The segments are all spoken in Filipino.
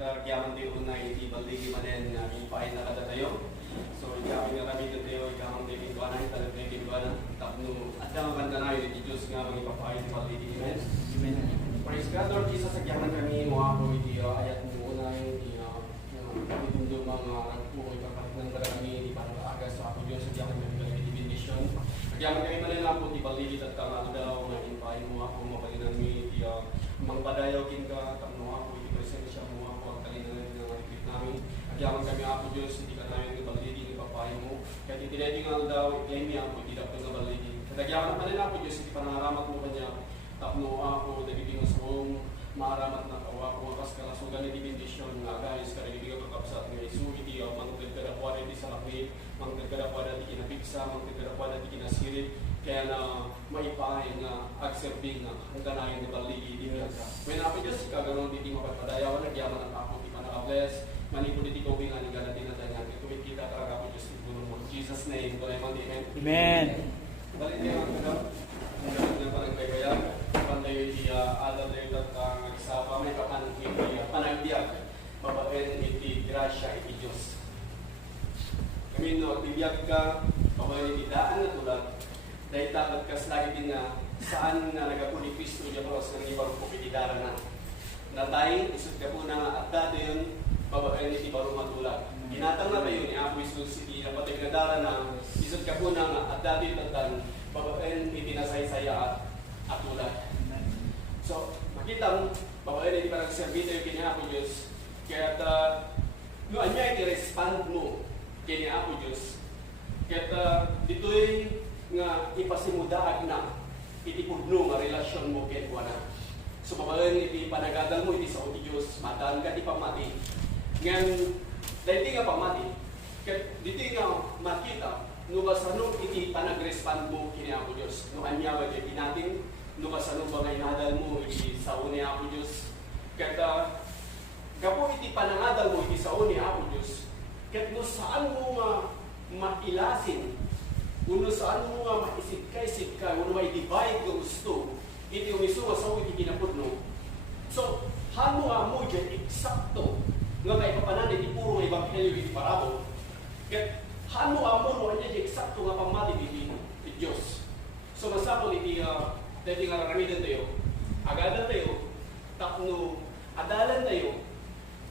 kagyaman tayo unay, iti baligi manen nga ipain na kada tayo. So, ikaw nga kami tayo, ikaw ang tayo kintuanan, talag tayo kintuanan. Tapno, at ang maganda na yun, iti Diyos nga mga ipapain iti baligi. Amen? Amen. Praise God, Lord Jesus, agyaman kami, mga ako, iti ayat mo unay, iti itundo mga nagpukoy kapalit ng dala kami, iti panag-aagas sa ako Diyos, agyaman kami kami iti bendition. Agyaman kami manen na po, iti baligi at kang daw, nga ipain mo ako, mapalinan mi, iti mga padayaw kin ka, tapno ako, iti presensya mo ako, ang kalinan ng iklit namin. Agyaman kami ako Diyos, hindi ka namin iti baligi, iti papain mo. Kahit itinetingal daw, i-claim niya ako, iti dapto nga baligi. At agyaman manen ako Diyos, iti panangaramat mo kanya, tapno ako, nagiging usong, maaramat na kawa ko, akas kalasugan iti bendisyon, nga guys, karibigay ko kapsat nga isu, iti mangtagkarapuan iti salakit, mangtagkarapuan iti kinapiksa, mangtagkarapuan iti kinasirit, kaya na maipahin na agserbing na ang ganayan ni baligi iti ka. May napit Diyos, kaganon iti mapagpadayawan, nagyaman ang ako, iti panaka-bless, manipod iti kubingan, ni gana dinadayan, ito ikita talaga ko Diyos, ito mo. Jesus name, Doraemon, Amen. Amen. Balik niya ang kagam, ang gano'n niya parang kaybayan, panday iti adal at nagsapa, may kapanang iti panagbiag, babaen iti grasya iti Diyos. Kami no, bibiyag ka, babaen iti daan na tulad, dahil dapat kas lagi din nga saan nga nagapuni Kristo niya po sa nangibaro po pitidara na. Natay, isot ka po na at dati yun, babaen iti baro matulad. Ginatang na tayo ni Apo Isus iti napatay na dara na, isot ka po na at dati tatan, babaen iti nasaysaya at tulad. So, makita mo, babaen iti parang servito yung kini Apo Diyos, kaya noan niya iti respond mo kini Apo Diyos. Kaya dito'y nga ipasimudaag na iti pudno nga relasyon mo kaya na. So babaen iti panagadal mo iti sa iti Diyos, mataan ka iti pamati. Ngayon, dahil di nga pamati, dito nga makita, no basano iti panag-respond mo kini Apo Diyos. No anya ba iti natin, no basano ba nga inadal mo iti sa ni Apo Diyos. Kaya gapo iti panangadal mo iti sa ni Apo Diyos, kaya no saan mo mailasin, uno saan mo nga maisip ka, uno ma-divide ka gusto, iti umiso nga sa iti kinapudno. So, hano nga mo dyan eksakto, nga kay papanan iti puro nga ebanghelyo iti parabo. Kaya hano nga mo no dyan eksakto nga pamati iti Diyos. So, masapol iti dati nga raramidan tayo, agadan tayo, tapno adalan tayo,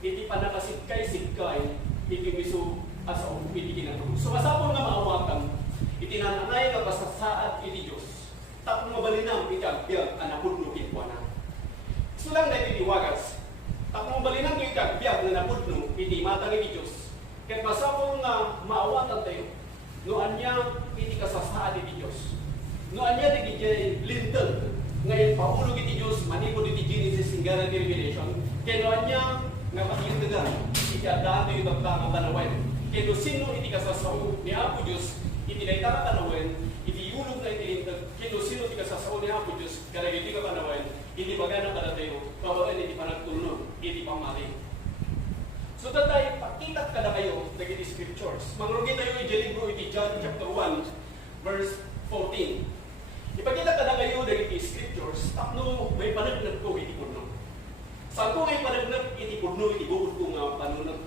iti panakasikay, iti umiso asa iti kinapudno. So, masapol nga maawatan, itinananay nga pasasaad iti Diyos. Tapos mabalinam iti agbyag anapudno kitwana. So lang na iti wagas. Tapos mabalinam iti agbyag na napudno iti matang iti Diyos. Kaya masapol nga maawatan tayo. Noan niya iti kasasaad iti Diyos. Noan niya iti lintel. Ngayon paulog iti Diyos, manipod iti Genesis hingga iti Revelation. Kaya noan niya nga makilindagan iti adaan iti tabtangang tanawen. Kaya no sino iti kasasaad ni Apo Diyos, iti naitang tanawen, iti yulog na itilintag, kino sino ti kasasao ni Apo Diyos, karag iti ka tanawen, iti bagana kada tayo, babaen iti panagtulnog, iti pamati. So tatay, pakitat kada kayo, nagiti scriptures. Mangrugi tayo iti libro iti John chapter 1, verse 14. Ipakita kada kayo nagiti scriptures, tapno may panagnag ko iti pudno. Saan ko may panagnag iti pudno, iti bukod ko nga panunag.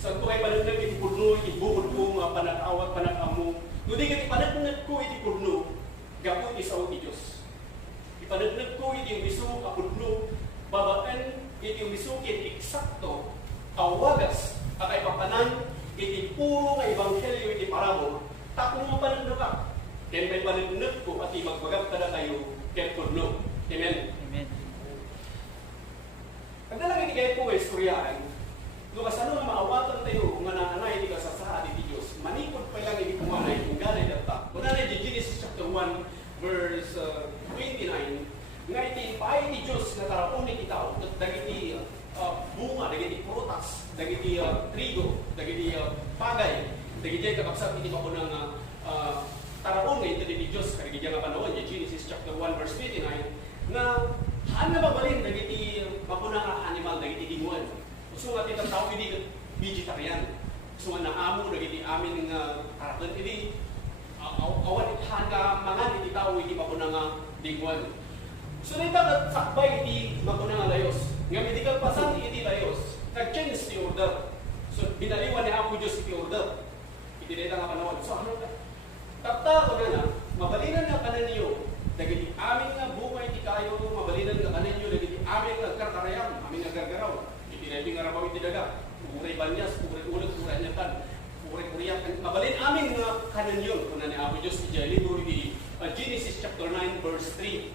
Saan ko ay panagnag iti pudno, iti bukod ko nga panag-awat, panag-amo. Ngunit iti panagnag ko iti pudno, gapo iti sao iti Diyos. Ipanagnag ko iti umiso a pudno, babaen iti umiso iti eksakto, awagas, at ay papanan, iti puro nga ebanghelyo iti paramo, tako mo panagnag ka. Kaya may panagnag ko at imagbagap tada kayo, kaya pudno. Amen? Amen. Ang dalang iti kayo po ay istoryaan, lukas ano nga maawatan tayo nga nananay di kasasaad iti Diyos. Manipod pa lang iti kumanay kung ganay data. Kuna na di Genesis chapter 1 verse 29 nga iti paay ni Diyos nga taraon iti tao dagiti bunga, dagiti prutas, dagiti trigo, dagiti pagay, dagiti kakabsat iti mapunang taraon nga iti Diyos karigi nga panahon di Genesis chapter 1 verse 29 nga haan na babalin dagiti mapunang animal dagiti dinguan. So nga titang tao hindi vegetarian. So nga naamo dagiti amin nga karakter hindi awan ithan ka mangan iti tao hindi mapunang dinguan. So nita sakbay iti mapunang layos. Nga medical pasan iti layos. Kag order. So binaliwan ni Apo Diyos iti order. Iti data nga panahon. So ano ka? Tapta ko na mabalinan nga kanan niyo. Dagiti amin nga bukay ti kayo, mabalinan nga kanan niyo. Dagiti amin nga karkarayam, amin nga gargaraw. Iti rebing nga rabaw iti daga. Uray banyas, uray ulit, uray nyatan. Uray kuriyak. Mabalin amin nga kanan yun. Kuna ni Apo Diyos iti libro iti Genesis chapter 9 verse 3.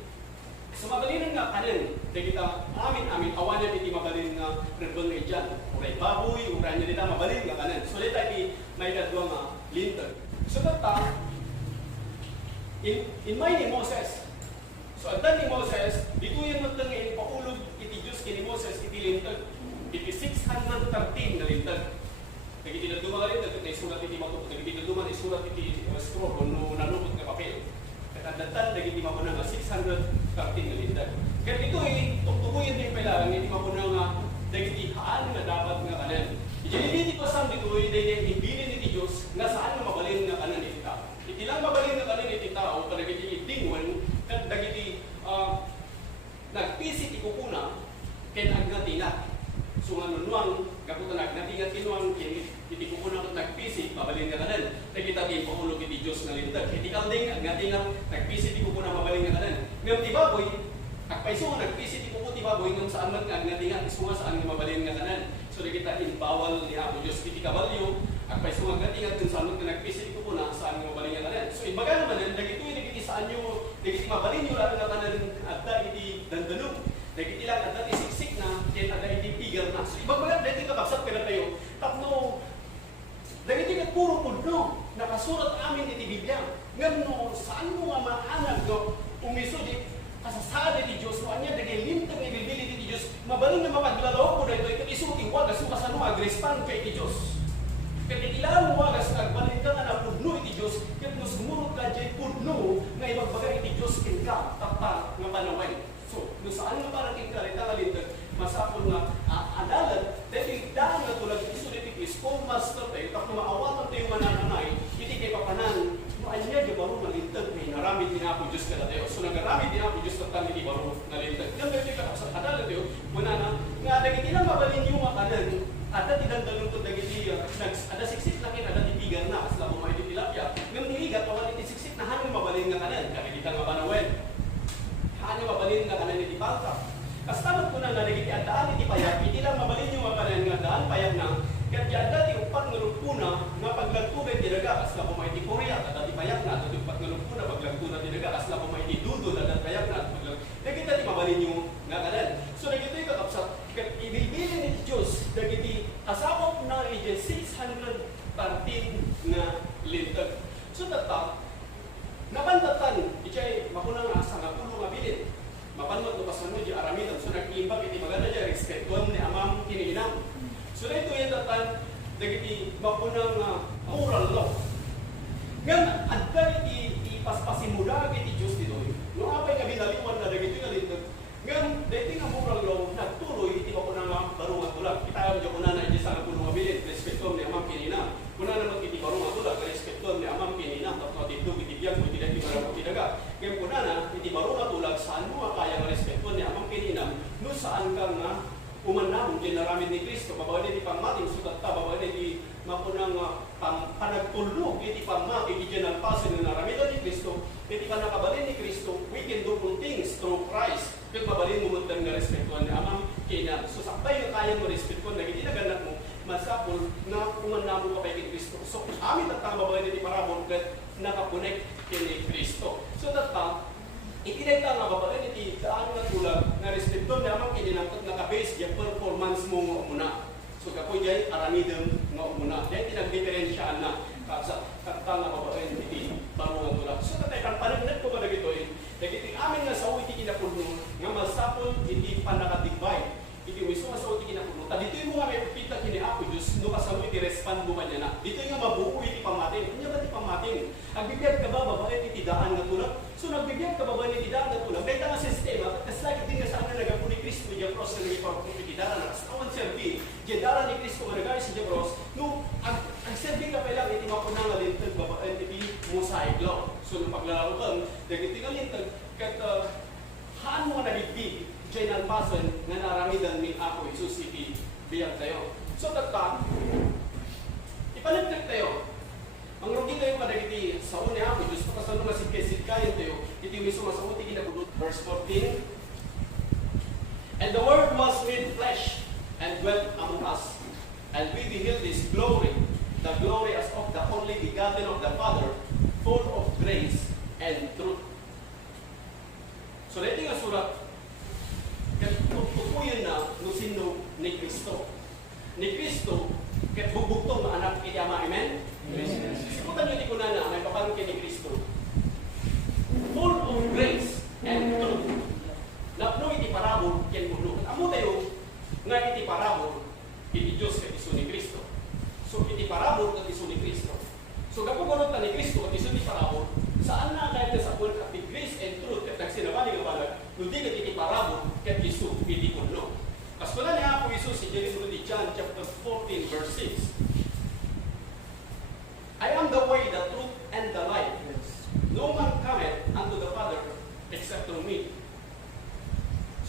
So mabalinan nga kanan, dagita amin awanan iti mabalin nga rebel nga dyan. Uray baboy, uray niya nila mabalin nga kanan. So dito iti may kadwa nga linter. So kata, in my ni Moses, so agdan ni Moses, dito yung matangin paulog iti Diyos kini Moses iti linter. Iti 613 na linter. Dagiti naduma nga linter, iti surat iti matuto. Dagiti naduma iti surat iti straw, no nanupot nga papel. Katandatan, dagiti mapuna nga 613 na linter. Kaya ito tuktukuyin din pala, hindi mapuna nga dagiti haan nga dapat nga kanan. Iti ko sam dito, dahil ibilin iti Diyos, nga saan nga mabalin nga kanan iti tao. Iti lang mabalin nga kanan iti tao, dagiti itingwan, dagiti nagpisik ikukuna, ken agnatingat. So nga nunuang, kaputan agnatingat kinuang, iti kukuna kat nagpisik, mabalin nga kanan. Dagita din paulog iti Diyos nga linter. Iti kalding, agnatingat, nagpisik iti kukuna, mabalin nga kanan. Ngam ti baboy, agpaiso nga nagpisik iti kuku ti baboy, ngam saan man nga agnatingat, iso nga saan nga mabalin nga kanan. So dagita in bawal ni Apo Diyos iti kabalyo, agpaiso nga agnatingat, kung saan man nga nagpisik iti kukuna, saan nga mabalin nga kanan. So imbaga naman, dagiti saan nyo, dagiti mabalin nyo, lalo nga kanan, adda iti dandalong. Dagiti lang, adda iti siksik na, ken adda iti tigal na. So imbaga, dagiti kakapsat ka na tayo, tapno, dagiti ka puro pudno, nakasurat amin iti Biblia. Ngam no, saan mo nga maanag no, umiso di kasasada ti Diyos, no, anya dagay lintang ibibili ti Diyos, mabalin na mapaglalaw ko na ito, isuti wagas mo kasano agrespan kay ti Diyos. Kaya ilang wagas agbalin ka nga na pudno iti Diyos, kaya mas gumurot ka dyan pudno nga ibagbaga iti Diyos kinka, tapta nga panaway. So, no saan nga parang kinka, rin kalintang, masapon nga adalan, dahil dahil nga tulad iso ditikis, kung master tayo, tapos maawatan tayo manananay, hindi kay papanan, anya di baro nalintag kay naramid din Apo Diyos kada tayo. So nagaramid din Apo Diyos kata ni baro nalintag. Yang medyo kakapsat adalan tayo, muna na, nga dagiti lang mabalin yung makanan, ada tidandalong to dagiti, ada siksik na kin, ada tipigan na, asla bumay di tilapia. Ngam niligat, pawal iti siksik na hanggang mabalin nga kanan, kakikita nga panawen. Hanggang mabalin nga kanan iti palka. Kastamat ko na dagiti adaan iti payak, iti lang mabalin yung makanan nga daan payak na, kat yada ti upat nga lupuna nga paglagtubay ti daga asla pumay ti Korea at ti payak na at ti upat nga lupuna paglagtuna ti daga asla pumay ti dudod at payak na at paglag dagiti ti mabalin yung nga kanan. So dagiti kakapsat kat ibilbilin ni Diyos dagiti asawat na iti 613 nga lintag. So tata napandatan iti makunang asa nga pulo nga bilin. Mapanot no pasano di aramidan so nag-iimbag iti maganda di respetuan ni amam kiniinam. So ito yung tatan, dagiti mapunang moral law. Ngayon, adda ipaspasimula iti Diyos dito. No apay nga binaliwan na dagiti nga lintag. Ngayon, dagiti nga moral law, nagtuloy iti mapunang barungat tulag. Kita ang diyo kuna na iti sa punong mabilin, respetuam ni amam kinina. Kuna naman iti barungat tulag, respetuam ni amam kinina. Tapos dito, iti biyang, iti dati marapot itaga. Ngayon, kuna na, iti barungat tulag, saan mo kaya nga respetuam ni amam kinina, no saan ka nga umanamon din naramid ni Kristo, babawan iti pangmating sukat ta, babawan iti mapunang panagtulog, iti pangmating, iti dyan ang pasin na naramid ni Kristo, iti panakabalin ni Kristo, we can do all things through Christ. Kaya mabalin mo mutang nga respetuan ni amam kina. So sakbay yung kaya mo respetuan, naging inaganap mo, masapol na umanamon ka kay Kristo. So amin at babawan iti parabon, kat nakapunek kini Kristo. So tata, itinay nga babalan iti daan nga tulag na respeto na amang kininangkot na kabase yung performance mo nga muna. So kapoy dyan, aramidem nga muna. Dahil tinagdiferensyaan na sa kata nga babalan iti baro nga tulag. So tatay, kan panagnat ko ba na gitoin, nagiti amin nga sa iti kinapulno nga masapol iti panakadigbay. Iti umiso nga sa iti kinapulno. Dito yung mga may pipita kini Apo Diyos, no kasamoy iti respond mo kanya na. Dito yung nga mabuo iti pamatin. Kanya ba iti pamatin? Agbibiyag ka ba babalan iti daan nga tulag? So nagbibiyag ka ba ni tidaan na tulang? Dahil nga sistema, kaslagit din nga saan na nagapu ni Kristo, yung cross na nagipagpunin ni Tidara na kasawan serbi, Jedara ni Kristo nga nagay sa cross, no, ang serbi ka pa lang, iti mapunang nga lintag, babaen, iti mosaic law. So nung paglalaro kang, dahil iti nga lintag, kat haan mo nga nagibig, dyan ang pasan, nga naramidan ni Apo Isus, iti biyag tayo. So tata, ipanagtag tayo. Ang rugi tayo kada iti sa una ako, Diyos pa kasano masigkesit kayo tayo, iti mismo masauti kinabudot. Verse 14, and the Word was made flesh, and dwelt among us, and we beheld His glory, the glory as of the only begotten of the Father, full of grace and truth. So dito nga surat, tutukuyin na no sino ni Kristo. Ni Kristo, ket bugbugtong na anak iti Ama, amen? Amen. Sikutan nyo di ko na may paparoon ni Kristo. Full of grace and truth. Napno iti parabol, ken puno. Amo tayo, nga iti parabol, iti Diyos ket isu ni Kristo. So iti parabol ket isu ni Kristo. So kapag ni Kristo ket isu ni parabol, saan na kahit sa full ket grace and truth ket nagsinabali nga balag, nundi ket iti parabol ket isu iti puno. Kaskula niya ako Isus si John chapter 14 verse 6. I am the way, the truth, and the life. No man cometh unto the Father except through me.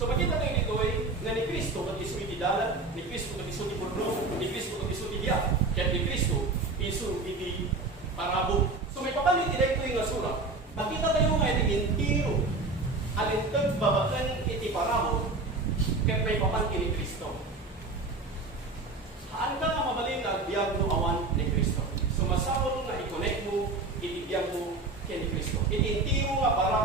So makita tayo dito nga ni Kristo kat isu iti dalan, ni Kristo kat isu iti pudno, ni Kristo kat isu iti diya, ket ni Kristo isu iti parabol. So may papalit dito yung surat. Makita tayo nga iti intiro alintag babakan iti parabol ket may papan ni Kristo. Haan ka nga mabalin na biyag no awan ni Kristo. So masabot nga i-connect mo, itibiyag mo kay ni Kristo. Itintiro nga para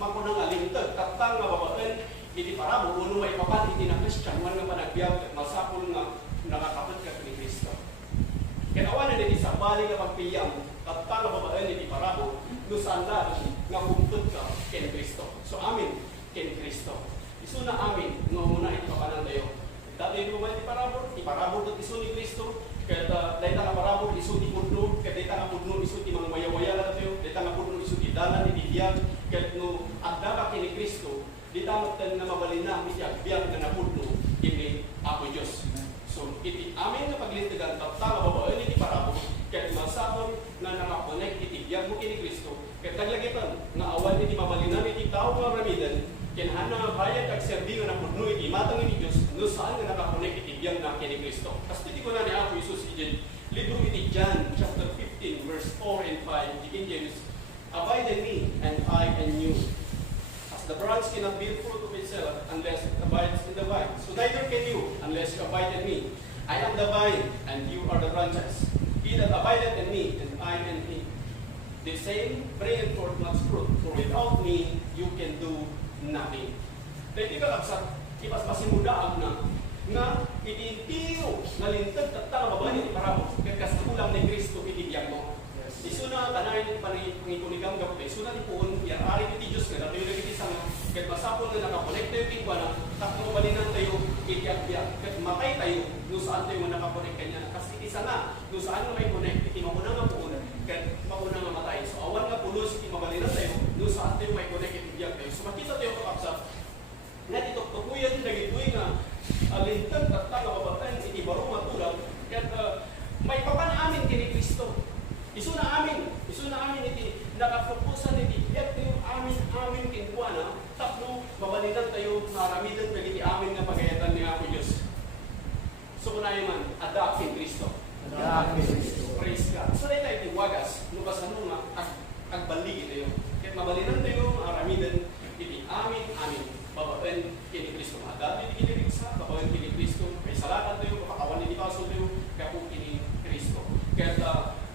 makunang alintag, katang nga babakan iti parabol, uno may papan iti na Christian, wan nga panagbiag, masapol nga nakakapit ka ni Kristo. Kaya awan na iti sabali nga pagpiyam, katang nga babakan iti parabol, no saan na nga kumtod ka kay ni Kristo. So amin kay ni Kristo. Isu na amin, nga muna iti papanan tayo. Dati ko man iparabol ito isu ni Kristo, kaya dahil nga parabol isu ti pudno, kaya dahil nga pudno isu ti mga maya-waya na tayo, dahil nga pudno isu ti dalan, iti biyag, kaya no agda ka kini Kristo, di tamot na mabalin na, iti biyag na napudno, ini ako Diyos. So, iti amin na paglintigan, tapta nga babaen iti parabol, kaya masabon na nakakonek iti biyag mo kini Kristo, kaya taglagitan, nga awan iti mabalinan iti tao nga ramidan, kinahan na bayad at serbi nga napudno iti matang iti Diyos, no saan nga nakakonek iti biyag na kini Kristo. Kasi di ko na ni ako Isus iti libro iti John chapter 15 verse 4 and 5, di King James, abide in me and I in you. As the branch cannot bear fruit of itself unless it abides in the vine, so neither can you unless you abide in me. I am the vine and you are the branches. He that abideth in me and I in him, the same bringeth forth much fruit, for without me you can do nothing. Dahil di ka kapsat, ipaspasin mo daag na nga itintiro na lintag at talababan yung parabol kaya kastulang ni Kristo itibiyag mo. Isu na tanayin pangikunigam kapag isu na tipuon yarari iti Diyos nga nato yung nagkitisa nga kaya masapon na nakakonect tayo tingwa na takmo balinan tayo itiyag-biyag kaya matay tayo no saan tayo nakakonect kanya kasi isa na no saan nga may connect iti mauna nga puon kaya mauna nga matay. So awan nga pulos iti mabalinan tayo no saan tayo may connect itibiyag tayo. So makita tayo kakapsat nga titok-tukuyan nagituloy nga alintag at tagababatan iti baro matulang kaya may papan amin kini Kristo. Isu na amin iti nakafokusan iti biyag tayo amin kinkuana tapno mabalinan tayo maramidan iti amin nga pagayatan ni ako Diyos. So kunayo man adapt in Kristo. Praise God. So dahil tayo tiwagas nubas ano nga agbaligi tayo kaya mabalinan tayo maramidan iti amin babaen kini Kristo. Dati di kini Kristo, babaen kini Kristo. May salatan tayo, kapakawan ni Paso tayo, kapu kini Kristo. Kaya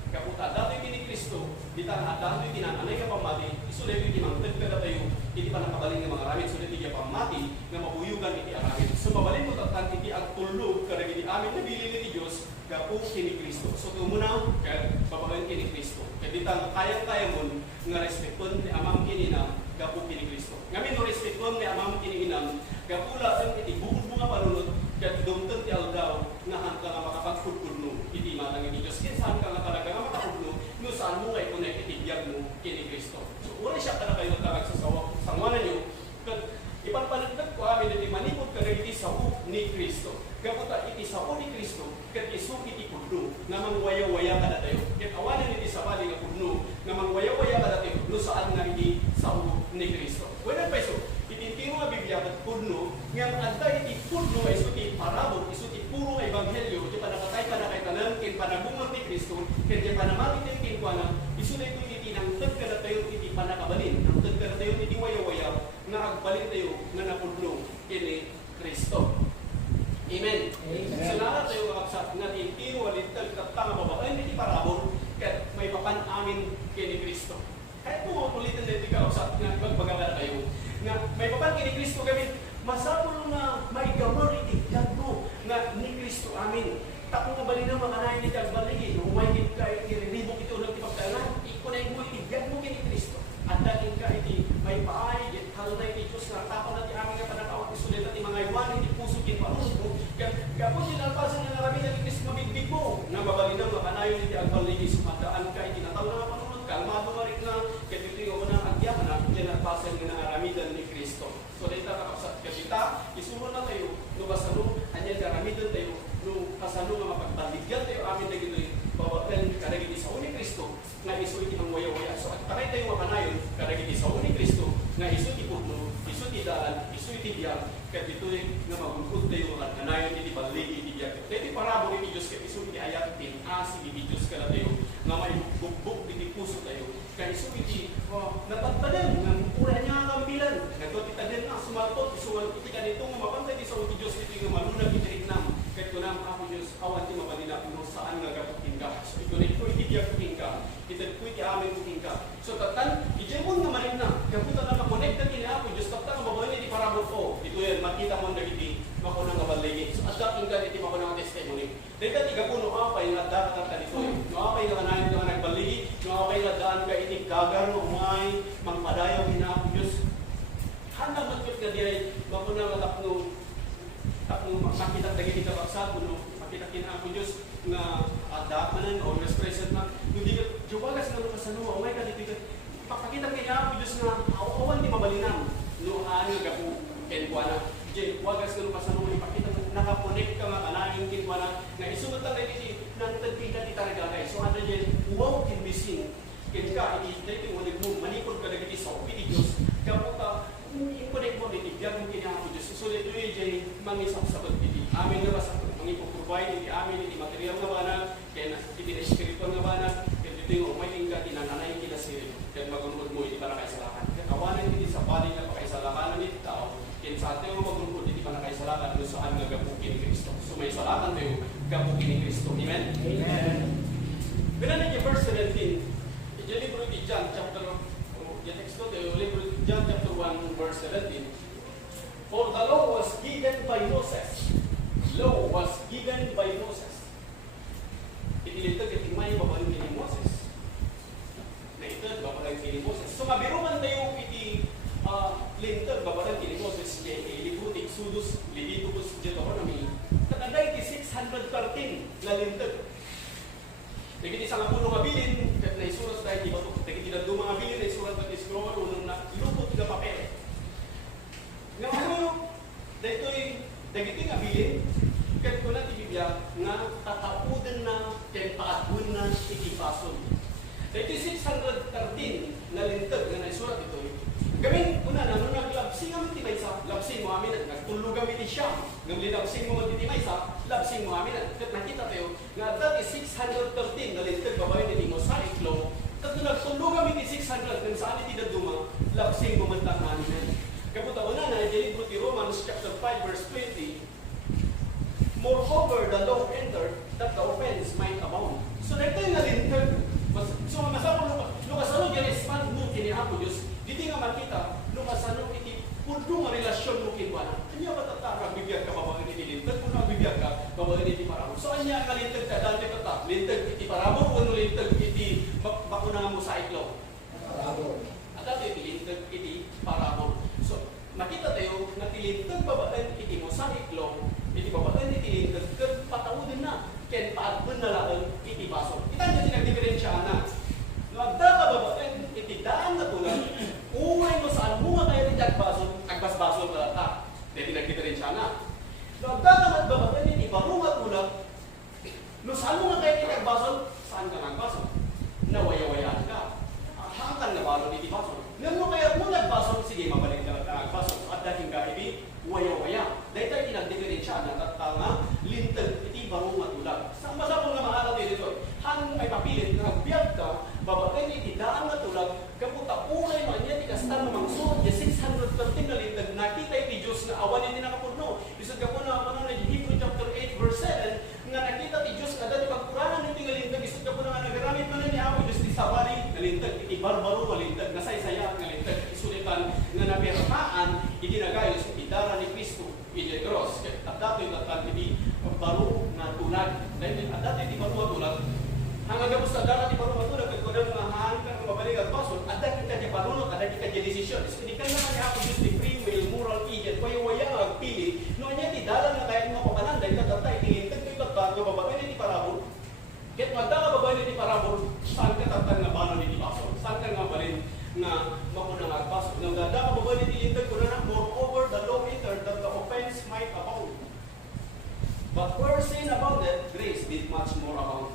kaputa, dati kini Kristo, di tanah dati tinanay ka pamati, isulit iti mangtag ka tayo, iti pa nakabalin ng mga ramit, sulit iti pamati, nga mabuyugan iti aramit. So mabalin mo tatan iti agtulog, karag iti amin na bilin iti Diyos, kapu kini Kristo. So tumuna, kaya babaen kini Kristo. Kaya di tanah kayang-kaya mo, nga respetun ni amang kinina, kapu kini Kristo. Ngamin no respetun ni amang kiniinam, kapula ang iti bukod bunga panunod, kaya dumtang ti aldaw, nga hangka nga makapagpudpudno, iti matang iti Diyos. Kaya saan ka nga talaga nga makapudno, no saan mo ngay connect iti biyag mo kini Kristo. So uri siya ka na kayo tagag sa sangwanan nyo, kaya ipanpanagdag ko amin iti manipod ka na iti sawo ni Kristo. Kaputa iti sawo ni Kristo, kaya isu iti pudno, nga mangwaya-waya ka na tayo. Kaya awanan iti sabali nga pudno, nga mangwaya-waya ka na tayo, no saan nga iti sawo ni Kristo. Wala pa iso, itintiro nga Biblia at pudno, nga adda iti pudno ay isu ti parabol, isu ti puro nga ebanghelyo, Kristo, kaya panamali tayo kinkuana, isunay ito iti ng tagkara tayo iti panakabalin, ng tagkara tayo iti waya-waya, nga agbalin tayo nga napudlong kini Kristo. Amen. So lahat tayo kakapsat nga tiro alintag katanga babae iti parabol, kaya may papanamin kini Kristo. Kahit po ulitin na iti kakapsat nga magbagala kayo, nga may papan kini Kristo kami, masapul na maigamon iti mo nga ni Kristo amin. Tapos nga bali na makanayin iti agbaligi, umayit ka iti riribok iti unang tipagdalan, ikunay mo iti mo kini Kristo. At dahil ka iti may paay, halunay iti Diyos na tapang na ti amin nga panatawag isulit at mga iwan, iti puso iti parus mo. Kapag sinalpasan nga narami na Kristo mabigbig mo, nga babali na makanayin iti agbaligi, sumadaan ka iti nataw na panunod, kalmado marik na, kaya iti ko na agyaman na, sinalpasan nga naramidan ni Kristo. So dahil kakapsat kita, isumo na tayo, no kasano, anyan karamidan tayo, no kasano nga mapagbaligyan tayo amin na gito'y bawakan karagiti sa uni Kristo, nga iso iti ang waya-waya. So at takay tayo makanayon, karagiti sa uni Kristo, nga iso iti putno, iso iti daan, iso iti biyag, kaya dito'y nga magungkod tayo, at kanayon iti baligi iti biyag. Kaya iti parabong iti Diyos, kaya iso iti ayat, tinasi iti Diyos ka na tayo, nga may bugbog iti puso tayo, kaya iso iti natatbadan, nga una niya ang kambilan, nagtotitadan na, sumaltot, isuwal iti kanito, nga mapantay iti sa uni Diyos, iti nga malunag iti rignam, kaya ito na ako Diyos, awan ti mabalina, kung saan nga gaputin ka. So ito na ito iti biyagutin ka, ito iti amin putin ka. So tatan, ijemon nga manin na, kaya puta na makonect na kini ako Diyos, tatan nga mabalina iti parabot ko. Ito yan, makita mo na iti makunang nga baligi. So at dating ka iti makunang testimony. Dahil ka tiga puno apay nga dapat ka dito. No apay nga kanayin ka nga nagbaligi, no apay nga daan ka iti gagar, no umay, mangpadayaw kina ako Diyos. Handa matkot nga diray, makunang nga tapno makita dagiti kapaksa kuno makita kin ako Dios nga adamanan o present na hindi ka juwagas nga kasano o may kadito ipakita kay ako Dios nga awan di mabalinam no ano gapu ken kuana je wagas nga kasano ipakita nakakonek ka nga kanayon kin kuana nga isugot ta diti nang tagpita ti tarigagay so ano je wow kin missing ken ka iti dito mo nagmo manipod ka dagiti sa iti Dios kaputa i-connect mo dito, biyag mo kinahang ko Diyos. Susulit ito yung mangisap sabat dito. Amin nga ba sa pangipag-provide, iti amin, iti material nga ba na, kaya iti na-espiritual nga ba na, kaya dito yung umayting ka, tinananay kila siri, kaya magunod mo, iti para kaisalakan. Kaya kawanan iti sa bali nga pakaisalakan ng tao, kaya sa atin yung magunod, iti para kaisalakan, kung saan nga gapukin ni Kristo. So may salakan tayo, gapukin ni Kristo. Amen? Amen. Pinanin yung verse 17, iti libro iti John, chapter yung teksto tayo, libro John chapter 1 verse 17. For the law was given by Moses. Law was given by Moses. Itilitag at imay babalang kini Moses. Na ito, babalang kini Moses. So mabiruman tayo iti lintag babalang kini Moses. Kaya libro Exodus, Leviticus, Deuteronomy. Katanday iti 613 na lintag. Nagiti sa nga puno nga bilin, kat na isurat tayo, di ba ito? Nagiti na doon mga bilin, na isurat na scroll, unong na ilupot nga papel. Nga ano, dahito'y, nagiti nga bilin, kat ko na tibibya, nga tataudan na, kaya paadun na, ikipason. Dahito'y 613 na lintag, nga na isurat ito. Gamin, una na, nung naglabsing ang timay sa, labsing mo amin, nagtulog kami ni Siyam, nung linabsing mo magtitimay sa, labsing mo amin, kat nakita tayo, nga dati 613 na lintag, babae ni Mosaic Law, kat nung nagtulog kami ni 600, nang saan iti daduma, labsing mo magtang amin. Kaputa una na, iti libro ti Romans chapter 5 verse 20, moreover, the law entered, that the offense might abound. So dito yung nalintag, so masapang Lukas ano, yan-expand mo kini ako Diyos, dito nga makita, Lukas ano, iti puno nga relasyon mo kinwana. Kanya ba tatara, bibiyag ka, babagan iti lintag, kung bibiyag ka, babagan iti parabot. So anya nga lintag ka, dati ka lintag iti parabot, o lintag iti bakuna mo sa iklaw? Parabot. At dati iti lintag iti parabot. So, makita tayo, natilintag babagan iti mo sa iklaw, iti babagan iti lintag, kag patawudin na, ken paadun na lang iti baso. Kita nyo sinagdiferensya na. Nagda ka babagan, iti daan na tulang, umay mo saan mo nga kayo iti agbas-baso na ta. Dito nagdiferensya na. Nagda ka magbabagan, iti barungat mo lang, no saan mo nga kayo iti agbaso, saan ka nagbaso? Nawaya-wayaan ka. Hangkan na balon iti baso. Nang mo kaya mo nagbaso, sige mabalik ka nagbaso. At dating ka iti waya-waya. Dahil tayo tinagdiferensya na tatanga, lintag iti barungat mo lang. Saan masapong na maaral dito? Ket magdala babae ni parabol, saan ka tatang nga bano ni baso? Saan ka nga balin nga makunang agbaso? Nang dada babae ni intag ko na moreover the law entered that the offense might abound. But where sin abounded, grace did much more abound.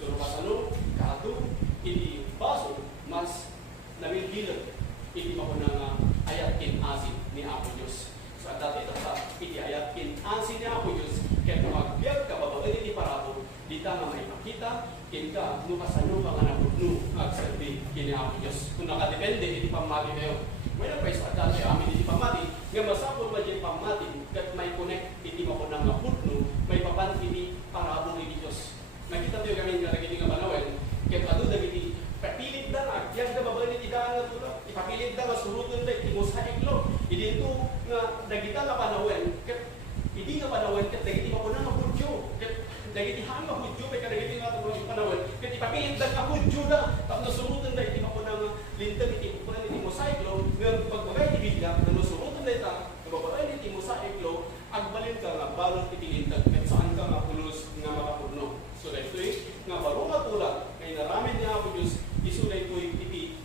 So kasano kaado iti baso mas namilbilan iti makunang ayat kinasin ni Apo Dios. So dati tata iti ayat kinasin ni Apo Dios ket magbiag ka babae ni parabol di ta nga maipakita ken ka no kasano ka nga napudno agserbi kini Apo Dios. Kung nakadepende iti pamati kayo. Wala pa sa dati amin iti pamati nga masapol ba di pamati ket may connect iti makunang napudno may papan iti parabol ni Dios. Nakita tayo kami nga lagi nga manawen ket adu dagiti papilit da nga yan ka babae ni tidaan nga tulad ipapilit da nga suruton da iti mosaik lo idinto nga dagita nga panawen ket idi nga panawen ket dagiti makunang nga budyo ket dagiti hanga hudyo kay kadagiti nga tulong panawon ket ipapilit da ka hudyo da tapno suruton da iti makunang lintag iti makunang iti mosaik lo nga pagbagay ti Biblia no suruton da ita babae iti mosaik lo agbalin ka nga balon iti lintag ket saan ka nga pulos nga makapudno. So daytoy nga baro nga tulad kay naramin ni Apo Dios isu daytoy iti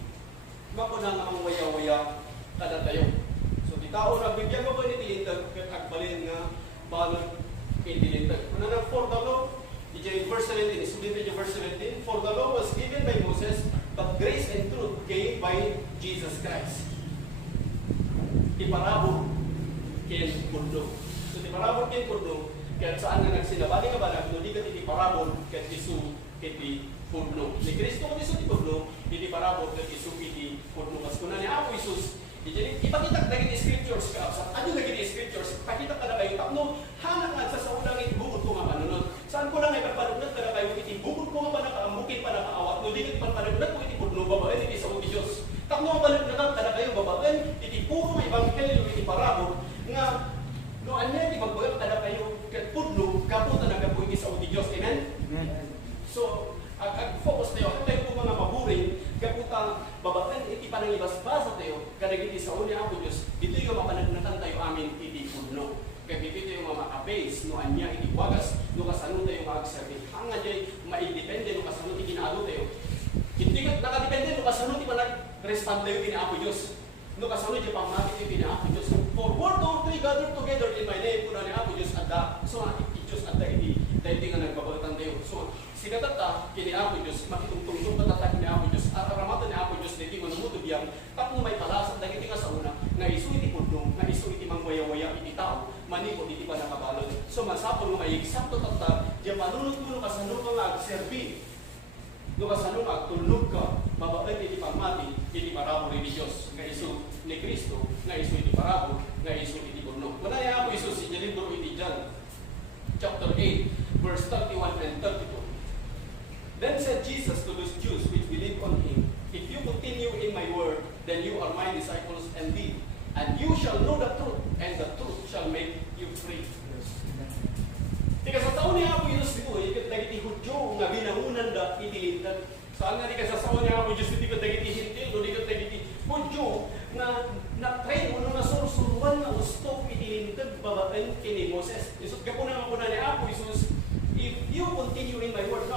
makunang ang waya-waya kada tayo. So di tao ra bigyan mo ba ni lintag ket agbalin nga balon iti lintag. Kuna na for the law in verse 17 isulit ni verse 17 for the law was given by Moses but grace and truth came by Jesus Christ. Iparabor ken pudno. So iparabor ken pudno kaya saan nga nagsinabali ka ba na kung di ka iti parabol ket isu iti pudno. Ni Kristo kung isu iti pudno, iti parabol ket isu iti pudno. Kas kuna ni Apo Isus, ipakita dagiti scriptures ka sa ano dagiti scriptures, pakita ka na kayo tapno hanap nga sa ulang iti bukod ko nga manunod. Saan ko lang ay pagpanunod ka na kayo iti bukod ko nga pa nakaamukin pa nakaawat, no di iti pagpanunod ko iti pudno babaen iti sa uti Dios. Tapno ang panunod ka na kayo babaen iti puro nga ebanghelyo iti parabol nga no anya di magbayad kada kayo ket pudno kaputa na gapo iti sa uti Dios. Amen. So ag-focus tayo tayo po mga maburing kaputa babaen iti panangibasbasa tayo kadagiti sa uni Apo Dios dito yung mapanagnakan tayo amin iti pudno. Kaya dito yung maka-base no anya iti wagas no kasano tayo mag-serve. Hanga jay maidepende no kasano ti ginaado tayo. Hindi ka nakadepende no kasano ti manag-respond tayo kini Apo Dios. No kasano jay pamati ti Apo Dios. For word of three gathered together in my name, kuna ni Apo Dios adda. So iti Dios adda iti daytoy nga nagbabalitan tayo. So sinatata kini Apo Dios makitungtungtong patatak ni Apo Dios aramatan ni Apo Dios daytoy manumuto biyang tapno may palasad dagiti nga sa una nga isu iti pudno nga isu iti mangwaya-waya iti tao manipod iti panakabalod. So masapol nga mayigsakto tata diyan manunod kuno kasano nga agserbi. No kasano agtulnog ka babaen iti pamati iti parabol ni Dios nga isu ni Kristo nga isu iti parabol nga isu iti pudno. Kuna ni Apo Isus si libro iti John chapter 8 verse 31 and 32. Then said Jesus to those Jews which believed on him, if you continue in my word, then you are my disciples indeed, and you shall know the truth, and the truth shall make you free. Tika sa taon ni Apo Isus dito, ikot dagiti Hudyo nga binangunan da iti lintag. Saan nga di ka sa taon ni Apo Isus dito dagiti hintil, o ikot dagiti Hudyo nga na-train mo na sursuruan nga gusto iti lintag babaen kini Moses. Isot ka po naman po na ni Apo Isus, if you continue in my word,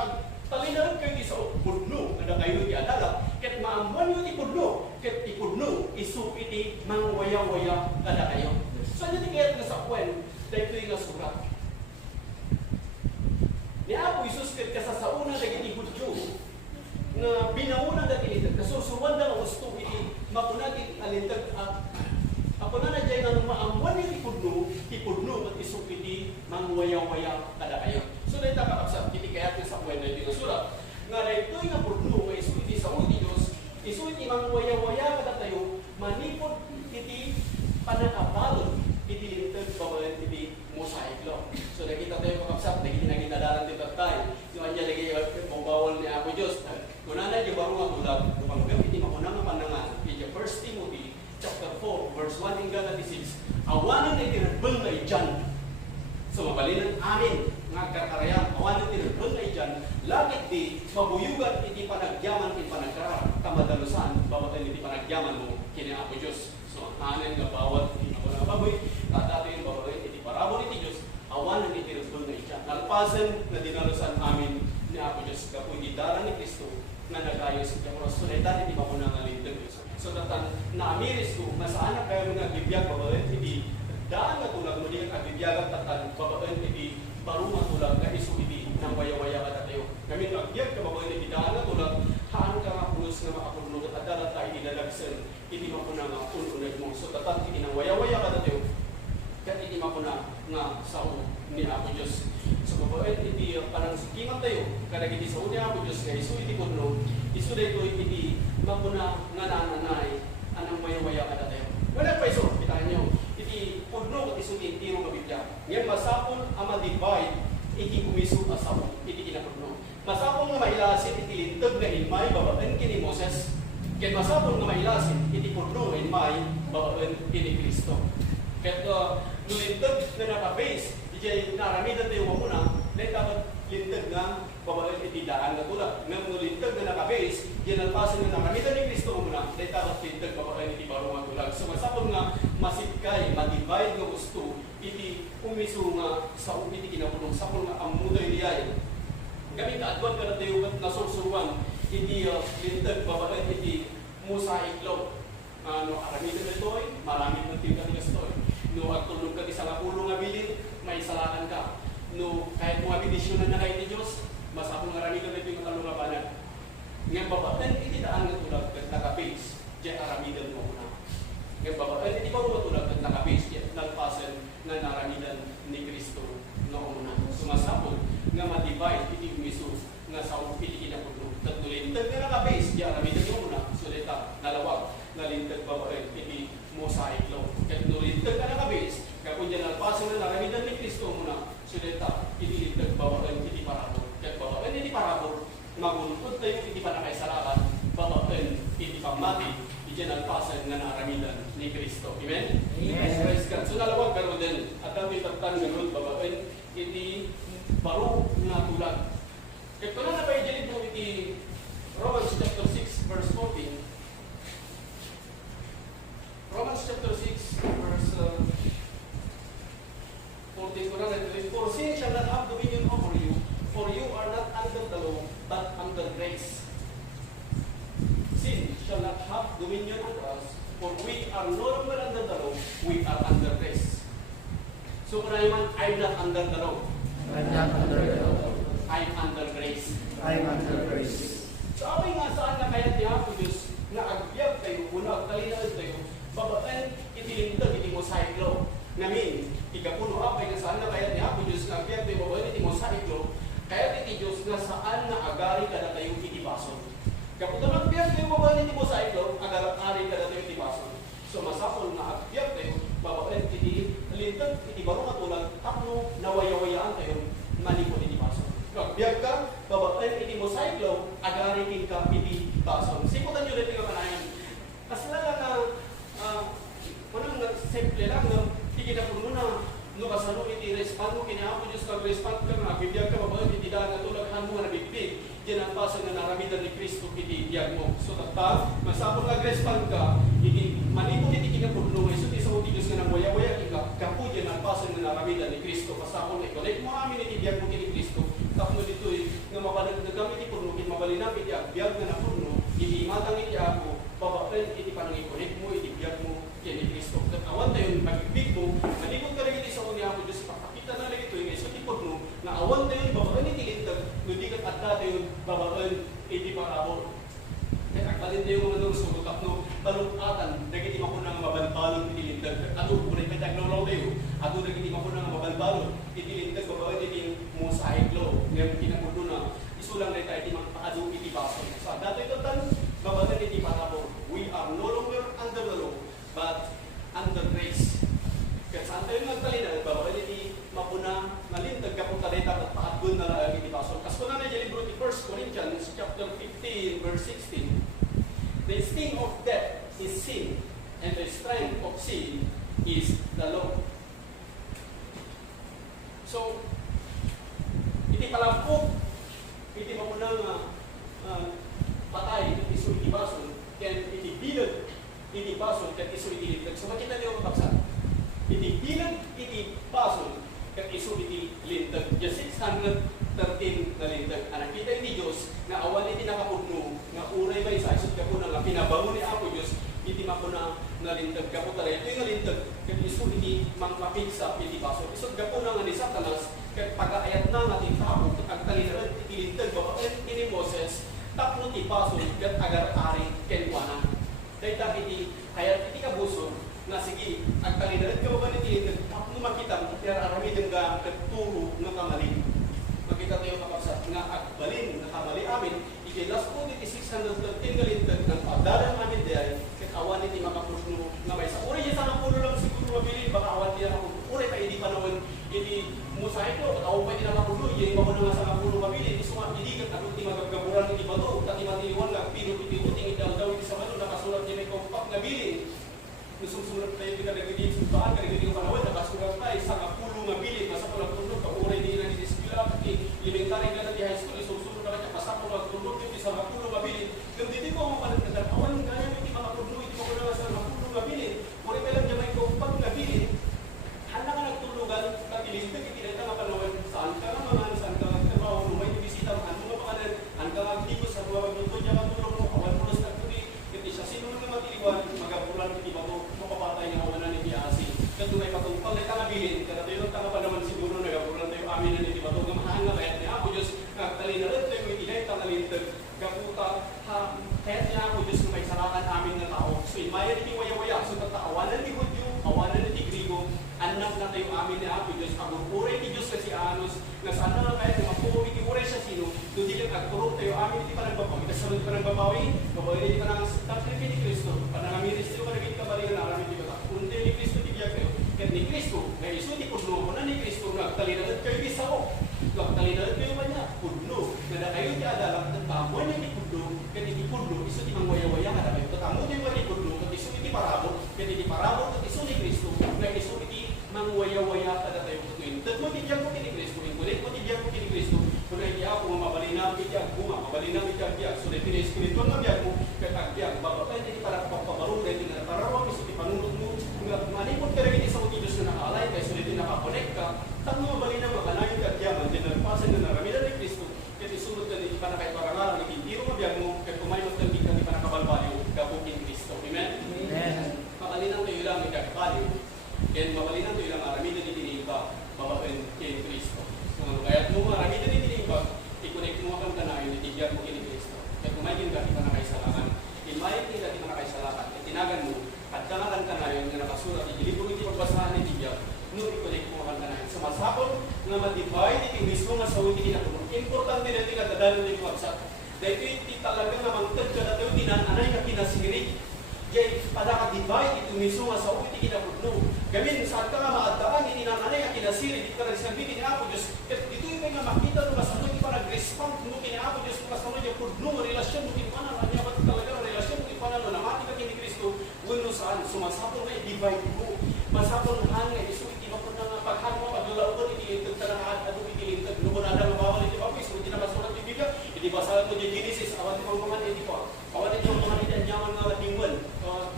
talinaran kayo di sa pudno, kada kayo di adala, ket maamuan yung ipudno, ket ipudno, isu iti mangwaya-waya kada kayo. So, ano di kaya nga sa kwen, dahil ito yung surat. Ni Apo Isus ket kasasauna dagiti Hudyo, nga binauna dati ito, kasusuwan na gusto iti mapunagin alintag at ako na dyan nga maamuan yung ipudno, at isu iti mangwaya-waya kada kayo. So, dahil nakakapsat, kiti kayat nga sa kwen, dahil ito surat, nga dahil ito yung pudno, nga isu iti sa uti Diyos, isu iti mangwaya-waya kada tayo, manipod iti panakabalon, iti lintag babalan iti mosaik law. So, nakita tayo kakapsat, naginadaran dito tayo, yung anya lagi bawal ni Apo Diyos. Kuna na, yung baro nga tulad, upang iti makunang panangan, iti 1 Timothy chapter 4, verse 1 hinggang 6, awanan iti rebel na ijan. So, mabalinan amin, nga kakarayan, awanan iti rebel na ijan, lakit di, mabuyugan iti panagyaman, iti panagkararap, kamadalusan, babatan iti panagyaman mo, kini Apo Diyos. So, anin nga bawat, kinakuna baboy, at yung babae, iti parabol iti Diyos, awanan iti rebel na ijan. Nalpasan na dinalusan amin, ni ni Apo Diyos kapoy gidara ni Kristo na nagayo sa Diyos. So dahil di ba ko nangalintag Diyos. So datan naamiris ko masaan na kayo nga bibiyag babae hindi daan na tulag mo di ka bibiyag tatan babae hindi baru matulag ka isu hindi nang waya-waya ka tayo. Kami nagbiyag ka babae hindi daan na tulag haan ka nga pulos nga makapunod at adala tayo idalagsan hindi mapuna nga ununag mo. So datan hindi nang waya-waya ka tayo kat hindi mapuna nga sao ni Apo Diyos. So babae hindi parang sikimat tayo kada hindi sao ni Apo Diyos nga isu hindi punno isu dito hindi mapuna nga nananay anang waya-waya ka tayo. Wala pa iso, kita nyo iti pudno kat isu tiro ka Biblia. Ngayon masapon ama divide iti kumisu asapon iti kinapudno. Masapon nga mailasin iti lintag na inmay babaen kini Moses. Ket masapon nga mailasin iti pudno inmay babaen kini Kristo. Ket nulintag na naka-base iti naramidan tayo muna dahil dapat lintag nga babae iti daan na tulad. Ngayon nulintag na naka-base diyan alpasin na nakamitan ni Kristo muna dahil dapat lintag babae iti baro nga tulad. So masapon nga masipkay, madivide nga gusto iti umiso nga sa iti kinapulong sapon nga amuday niyay. Kami kaadwan ka na tayo at nasursuruan iti lintag babae iti mosaik law. Aramidan na ito maraming ng tiga tigas ito no at tulog ka sa lapulo nga bilin, may salakan ka. No, kahit mga bidisyonan na kayo ni Diyos, masapong aramidan na ito yung talungabanan. Ngayon babatan, iti daan nga tulad at naka-base, diyan aramidan mo muna. Ngayon babatan, iti ba mo tulad at naka-base, diyan nagpasan na naramidan ni Kristo na umuna. Sumasapon nga ma-divide, iti umisus, nga sa iti kinapudlo. Tatulintag nga naka-base, diyan aramidan mo muna. Sulita, nalawag, nalintag babae, iti mosaik law. Kaya nulintag ka naka-base, kaya kung diyan alpasan na naramidan ni Kristo muna, sulita, iti lintag babae, iti parabol. Kaya babae, iti parabol, maguntod tayo, iti panakaisarakan, babae, iti pamati, diyan alpasan nga naramidan ni Kristo. Amen? Amen. Praise God. So nalawag karon din, at ang itagtan ganun, babae, iti baro nga tulad. Kaya kung na pa i-jelid mo iti Romans chapter 6, verse 14, Romans chapter 6, verse 14 ko na natin. For sin shall not have dominion over you, for you are not under the law, but under grace. Sin shall not have dominion over us, for we are no longer under the law, we are under grace. So kung naman, I'm not under the law. I'm not under the law. I'm under grace. I'm under grace. So away nga saan na kaya ni Apo Diyos na agbyag tayo, una agtalinaan tayo, babaan itilintag iti mosaik law. Namin, ikapuno apay nga saan na kaya ni Apo Diyos na agbyag tayo, babaan iti mosaik law, kaya iti Diyos na saan na agari ka na tayo iti bason. Kaputan agbyag tayo, babaan iti mosaik law, agari ka na tayo iti bason. So masapol na agbyag tayo, babaan iti lintag, iti baro katulad, tapno nawaya-wayaan tayo, malipot iti bason. Agbyag ka, babaan iti mosaik law, agarikin ka iti bason. Siputan nyo rin ka panayan. Kasi lang na, manang simple lang, tiginapun mo na, no kasano iti respond mo, kinahapo Diyos kag-respond ka na, bibiyag ka, babaan iti daan na tulaghan mo nga nabigbig, yan ang bason na naramidan ni Kristo iti biyag mo. So tatag, masapon kag-respond ka, iti malipot iti kinapun mo, iso iti sa uti Diyos nga nang waya-waya ka, kapo yan ang bason na naramidan ni Kristo. Masapon na iko, mo amin iti biyag mo kini Kristo, tapno dito nga mapanagdagam iti puno, iti mabalinap iti biyag nga na puno, iti matang iti ako, babaan iti panangikonik mo, iti biyag mo kini Kristo. Awan tayo, pag-ibig mo, malipot ka rin iti sa uti ako Diyos, ipakakita na rin ito yung iso iti puno, na awan tayo, babaan iti lintag, hindi ka at tayo, babaan iti parabol. Kaya akbalin tayo mga nung sumutap no, balutatan, nagiti makunang mabalbalon iti lintag. Ano, kunay ka taglolaw tayo, ako nagiti makunang mabalbalon iti lintag, babaan iti mosaik law, ngayon kinakulo na, isulang rin tayo iti magpaado iti bason. So, dato ito tan, babaan iti parabol. We are no longer under the law, but under grace. Kaya saan tayo nagtalina, babaan iti mapuna, malintag kapunta rin at paadun na lang iti bason. Kaso na medyo libro iti 1 Corinthians chapter 15, verse 16. The sting of death is sin, and the strength of sin is the law. So, iti palampok, iti mamunang patay, iti iso iti bason, kaya iti bilag, iti bason, kaya iso iti lintag. So, makita niyo ang baksa. Iti bilag, iti bason, kaya iso iti lintag. Just 600 13 na lintag. Ang nakita ni Diyos na awan iti nakapudno, nga uray ba isa, isot ka po na nga pinabango ni Apo Diyos, iti mako na nalintag ka po talaga. Ito yung nalintag, kaya iso iti mapigsa, iti baso. Isot ka po na nga ni Satanas, kaya pag-aayat na nga tintapog, ang talinarad, iti lintag, babaen ini Moses, tapno ti baso, kat agar-ari, kenwana. Dahil iti, kaya iti kabuso, na sige, ang talinarad ka ba iti lintag, tapno makita, kaya aramid yung katuro ng kamalin. Makita tayo kapasat nga agbalin, nakamali amin, ikilas po niti 613 galintag ng pagdalang amin dahil kat awan niti makapusno nga may sa uri niya sa pulo lang siguro mabili, baka awan niya ako uri pa hindi panawin, hindi musahe ko, awan pa hindi nakapusno, yung mga nga sa pulo mabili, hindi sumang iligat, at hindi magagaburan niti bato, at imaniwan lang, pino-piti-uting itaw-daw iti sa malo, nakasulat niya may kompak na bilin. Nusumulat tayo di ka nagiging sumpaan, ka nagiging panawin, nakasulat tayo sa kapulo nga bilin, nasa pulang pulo, ka-uray din na nitiskila, elementary ka na di high school, isusunod na kanya pasako ng tulog yung isang mapulo mabilin. Kung dito ko ang panagdadan, awan yung gaya yung mga pulo, hindi mo ko na sa mapulo mabilin. Kung ilang niya may kumpag mabilin, handa ka nagtulugan, katilis ka, kikinita nga panawin, saan ka nga mga, saan ka nga trabaho, lumay yung bisita, ang mga pakanan, ang ka agtigos sa mga magluto niya, matulog mo, awan mo na tuli, kasi siya, sino nga matiliwan, magapulan, hindi ba ito, mapapatay niya awanan ni Biasi. Kaya may patumpag na tangabilin, kaya tayo ng tanga pa naman siguro, nagapulan tayo amin na niti bato, mahal nga kahit niya ako Diyos, talinaran tayo may tinay, tangalintag, kaputa, kahit niya ako Diyos na may salakan amin na tao. So, imaya niti waya-waya, so tatawanan ni Hudyo, awanan ni Grigo, anak na tayo amin na ako Diyos, agupuray ni Diyos kasi anos, na sana na kahit na mapuwi, iuray siya sino, doon din ang agturok tayo amin niti panagbabawi, kasunod pa ng babawi, babawi niti panang tatli ni Kristo, panangamiris tayo panagin kabalingan na aramin di ba? Kunti ni Kristo ti biyak kayo, kahit ni Kristo, may iso ti pudno ko na ni Kristo, nagtalinaran kayo isa ko, nagtalinaran kayo ba niya? Pudno, na kayo ti adalang, tatamuan niya ni pudno, kahit ni pudno, iso ti mangwaya-waya ka na kayo, tatamuan niya ba ni pudno, kahit iso ti parabot, kahit ni parabot, kahit iso ni Kristo, kahit iso ti mangwaya-waya ka na kayo, tatmo ti diyan ko kini Kristo, kulit mo ti diyan ko kini Kristo, kung ay ako, mabalina mo ti ako, mabalina mo ti ako, so dito ni Espiritu ng biyak mo, kahit ang biyak, babapay hindi para papabarong, kahit hindi na parawang, iso ti panunod mo, malipot ka rin isang Diyos na nakaalay, kaya sulit din nakakonect ka, tatlo mabalina makanayon ka diyan, hindi na napasan na naramidan ni Kristo, kahit isunod ka din, para kahit parangalan, nagintiro mo biyak mo, kahit kumayot ka din ka, di pa nakabalbalyo, gabukin Kristo. Amen? Amen. Makalinang tayo lang, may kakapalyo, and makalinang tayo lang, aramidan ni Tinimba, babain kay Kristo. So, kaya mo aramidan ni Tinimba, i-connect mo kang kanayon, itigyan mo kini Kristo. Kaya kumayin ka, di pa nakaisalakan. Imayin ka, di pa nakaisalakan. Kaya tinagan mo, at kangalan ka na yun na nakasulat, ikilipong iti pagbasahan ni Tibia, nung i-connect mo ka na yun. Sa masapon nga matibay, iti mismo nga sa uti kinatulong. Importante na iti katadalan ni Wabsak. Dahil iti talagang namangtad ka na tayo, tinananay ka kinasirik. Jay, pada katibay, iti mismo nga sa uti kinatulong. Gamin, saan ka nga maadaan, tinananay ka kinasirik, iti ka nagsabi ni Apo Diyos. Dito yung nga makita nung masanod, iti pa nag-respond, nung kini-Apo Diyos, nung masanod yung pudno, relasyon, nung kini-panan, anya ba't talaga ang relasyon, nung kini-panan, nung namati ka kini Kristo, uno saan, sumasapon na i-divide mo. Masapon hangin, iso iti mapon na nga paghang mo, paglalaban, iti-intag ka na at iti-intag, nung kunada mabawal iti papis, kung tinabasulat iti Biblia, iti-basalat mo di Genesis, awan iti mga iti pa. Awan iti mga iti anyaman nga tingwal,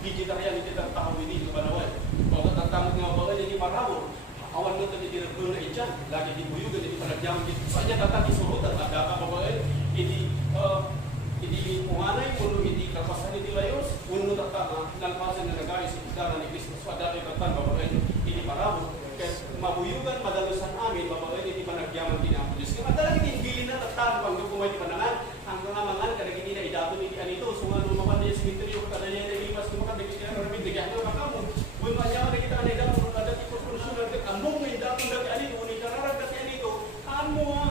digitarian iti tagtakaw iti banawan. O katatangod nga bagal iti marabon, awan mo iti dinagdun na ityan, lagi iti buyugan, iti panagyaman, iti saan niya tatang isurutan, nagdaka bagal, iti punganay, uno iti kapasan iti layos, uno tatang nalpasan na nagayos iti dara ni Kristo, so dati tatang babagal, iti marabon, kaya mabuyugan, madalusan amin, babagal, iti panagyaman kinapon Diyos. Kaya madalang iti ingilin na tatang, pag kumay iti panangan, hanggang nga mangan, kadagin iti na idaton iti anito, so nga lumakan niya sa interior, kadanya na ilimas, lumakan, nagkita na ramid, nagkita na makamo, kung manyaman nakita ka na idaton, kadati ko konsulan, among may idaton dati anito, kung ikararag dati anito, amo nga,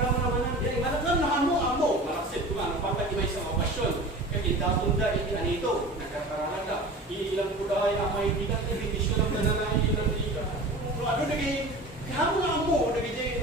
ramanaman yan, malakam na amo, malaksit ko nga, napagkatibay sa okasyon, kaya idaton da, iti anito, nagkakaranan ka, iilang po dahil amay, hindi ka, hindi siya lang na ilang, ano, naging, kamo nga amo, naging,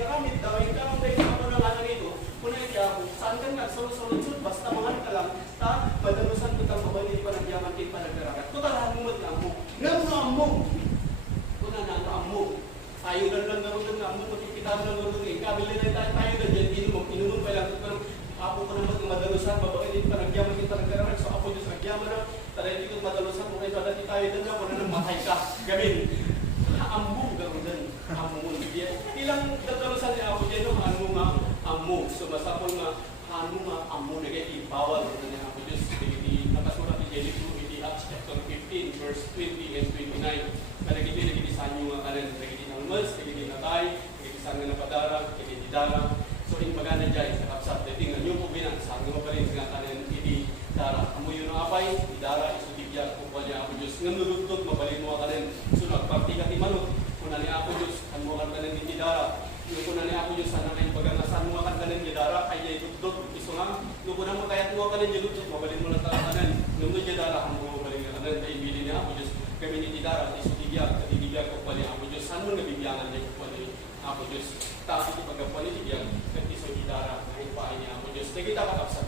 anu nga amo na kaya ibawal na niya ako Diyos. Iti nakasulat ni Jelito, iti Acts chapter 15, verse 20 and 29. Kanagiti nagiti sa inyo nga kanan, nagiti ng mas, nagiti natay, nagiti sa nga napadarag, nagiti darag. So in magana dyan, sa kapsat, dating nga nyo po binan, sa nga pa rin nga kanan, iti darag. Amo yun ang apay, iti darag, isutibya, kung niya ako Diyos. Nga nulutot, mabalik mo kanan. So nagpartika ti manot, kung na niya ako Diyos, ang mo kanan iti darag. Kung na niya ako Diyos, sana na yung paganasan mo kanan iti darag, ay niya itutot. Iso nga, kung na makayat mo kanan niya lutot, mabalik mo na kanan. Nung niya darag, ang mo mabalik nga kanan, kaya ibili niya ako Diyos. Kami ni darag, isutibya, katitibya ko pa niya ako Diyos. Saan mo nabibiyangan niya ko pa niya ako Diyos? Tapos iti pagkapuan ni tibiyag, katiso iti darag, na ipaay niya ako Diyos. Nagkita ka kapsat,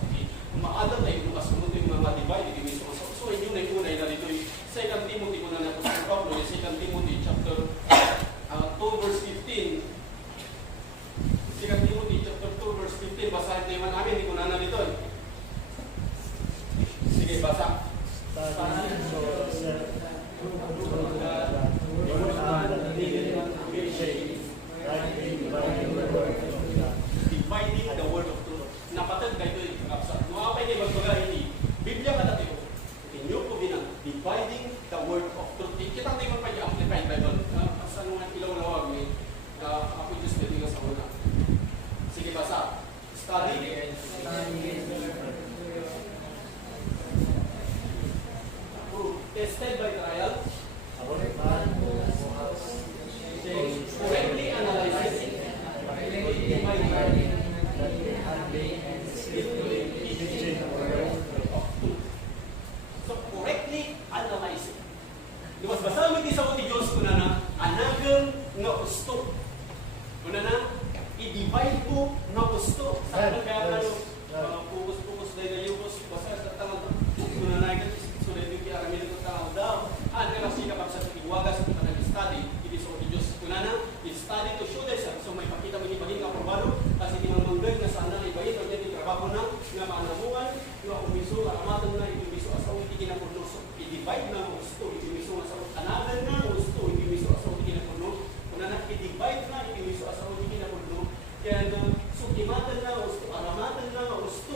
maalat ay lukas mo yung mga divide, iti miso. So yun ay unay na dito, 2 Timothy ko na nakusapap mo, 2 Timothy chapter 2 verse 15. 2 Timothy chapter 2 verse 15, basahin na naman amin, hindi ko na dito. Sige, basa. Dividing the word of truth. Napatag kayo ito, kapsat. Mga niya magbaga ini, Biblia ka natin. Inyo po binang, dividing the word of truth. Kita tayo pa yung Amplified Bible. Sa nung ilaw-lawag ni, ako Diyos na tingin sa una. Sige, basa. Study. Tested by trial. Correctly analyzing. So, correctly analyzing. Lumas basa mo iti sa uti Diyos kuna na anagang nga gusto. Kuna na, i-divide mo nga gusto. Sa kaya pukus-pukus na yugos, basa sa tangang kuna na sulit yung kiaramil ko tangang daw. Ang ka kasi kapag sa tiwagas kung ka nag-study, iti sa uti Diyos kuna na, i-study to show thyself. So may pakita mo ibahin nga probado, kasi di manggay na sana ibahin, o yan trabaho na, nga maanamuan, nga umiso, karamatan na, itumiso asaw, iti kinapuno. I-divide na gusto, itumiso asaw, anagan na gusto, itumiso asaw, iti kinapuno. Kung na i-divide na, itumiso asaw, iti kinapuno. Kaya sukimatan na gusto, aramatan na gusto.